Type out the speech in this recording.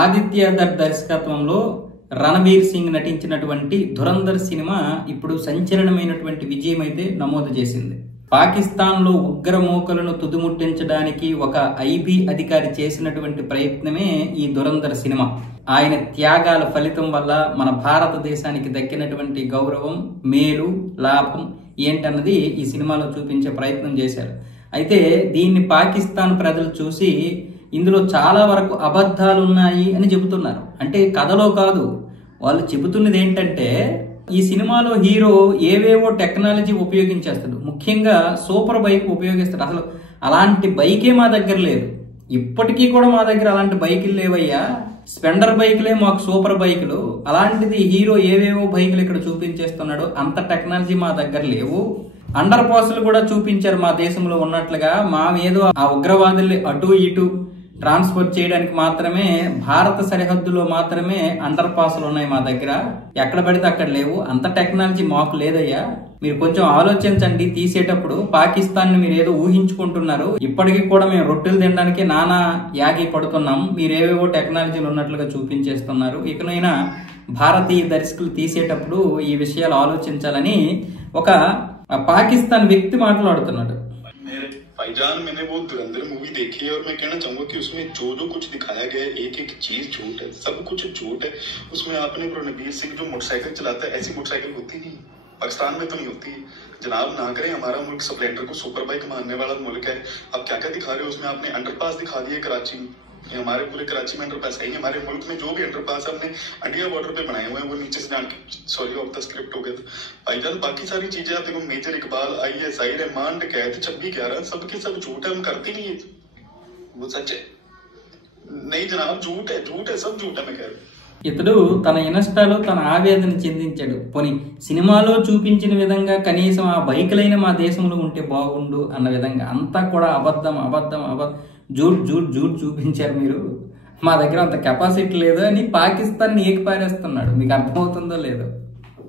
Aditya there దర్శకత్వంలో రణవీర్ సింగ్ నటించినటువంటి Dhurandhar cinema ఇప్పుడు సంచలనమైనటువంటి విజయం అయితే నమోదు చేసింది. పాకిస్తాన్లో ఉగ్రమూకలను తుదిముట్టించడానికి ఒక ఐబీ అధికారి చేసినటువంటి ప్రయత్నమే ఈ ధురంధర్ సినిమా. ఆయన త్యాగాల ఫలితం వల్ల మన భారతదేశానికి దక్కినటువంటి గౌరవం, మేలు, లాభం ఏంటన్నది ఈ సినిమాలో చూపించే ప్రయత్నం చేశారు. అయితే దీన్ని పాకిస్తాన్ ప్రజలు చూసి ఇందులో చాలా వరకు అబద్ధాలు ఉన్నాయి అని చెబుతున్నారు. అంటే కథలో కాదు, వాళ్ళు చెబుతున్నది ఏంటంటే ఈ సినిమాలో హీరో ఏవేవో టెక్నాలజీ ఉపయోగించేస్తాడు, ముఖ్యంగా సూపర్ బైక్ ఉపయోగిస్తాడు. అసలు అలాంటి బైకే మా దగ్గర లేదు, ఇప్పటికీ కూడా మా దగ్గర అలాంటి బైకులు లేవయ్యా, స్పెండర్ బైకులే మాకు సూపర్ బైకులు. అలాంటిది హీరో ఏవేవో బైకులు ఇక్కడ చూపించేస్తున్నాడు, అంత టెక్నాలజీ మా దగ్గర లేవు. అండర్ పాస్లు కూడా చూపించారు మా దేశంలో ఉన్నట్లుగా. ఏదో ఆ ఉగ్రవాదుల్ని అటు ఇటు ట్రాన్స్పోర్ట్ చేయడానికి మాత్రమే భారత సరిహద్దులో మాత్రమే అండర్ పాస్లు ఉన్నాయి మా దగ్గర, ఎక్కడ పడితే అక్కడ లేవు. అంత టెక్నాలజీ మాకు లేదయ్యా, మీరు కొంచెం ఆలోచించండి. తీసేటప్పుడు పాకిస్తాన్ మీరు ఏదో ఊహించుకుంటున్నారు, ఇప్పటికీ కూడా మేము రొట్టెలు తినడానికి నానా యాగి పడుతున్నాం, మీరేవేవో టెక్నాలజీలు ఉన్నట్లుగా చూపించేస్తున్నారు. ఇకనైనా భారతీయ దర్శకులు తీసేటప్పుడు ఈ విషయాలు ఆలోచించాలని ఒక పాకిస్తాన్ వ్యక్తి మాట్లాడుతున్నాడు. भाईजान, मैंने वो धुरंधर मूवी देखी है और मैं कहना चाहूंगा कि उसमें जो जो कुछ दिखाया गया है, एक एक चीज झूठ है, सब कुछ झूठ है। उसमें आपने रणवीर सिंह जो मोटरसाइकिल चलाता है, ऐसी मोटरसाइकिल होती नहीं, पाकिस्तान में तो नहीं होती। जनाब ना करें, हमारा मुल्क स्प्लेंडर को सुपर बाइक मानने वाला मुल्क है। आप क्या क्या दिखा रहे हो? उसमें आपने अंडरपास दिखा दिए कराची में, हमारे पूरे कराची में अंडरपास है ही। हमारे मुल्क में जो भी अंडरपास हमने इंडिया बॉर्डर पे बनाए हुए हैं वो नीचे से जान के सॉरी ऑफ द स्क्रिप्ट हो गया था भाईजान। बाकी सारी चीजें आप देखो, मेजर इकबाल, ISI, रहमान, डकैत, 26/11 सबके सब झूठ है, हम करते नहीं है, वो सच है नहीं जनाब, झूठ है, झूठ है, सब झूठ है। मैं कह रहा हूँ ఇతడు తన ఇన్స్టాలో తన ఆవేదన చెందించాడు. పోనీ సినిమాలో చూపించిన విధంగా కనీసం ఆ బైకులైన మా దేశంలో ఉంటే బాగుండు అన్న విధంగా, అంతా కూడా అబద్ధం అబద్ధం అబద్ధం, జూట్ జూట్ జూట్ చూపించారు మీరు, మా దగ్గర అంత కెపాసిటీ లేదు అని పాకిస్తాన్ ఏకిపారేస్తున్నాడు. మీకు అర్థమవుతుందో లేదో.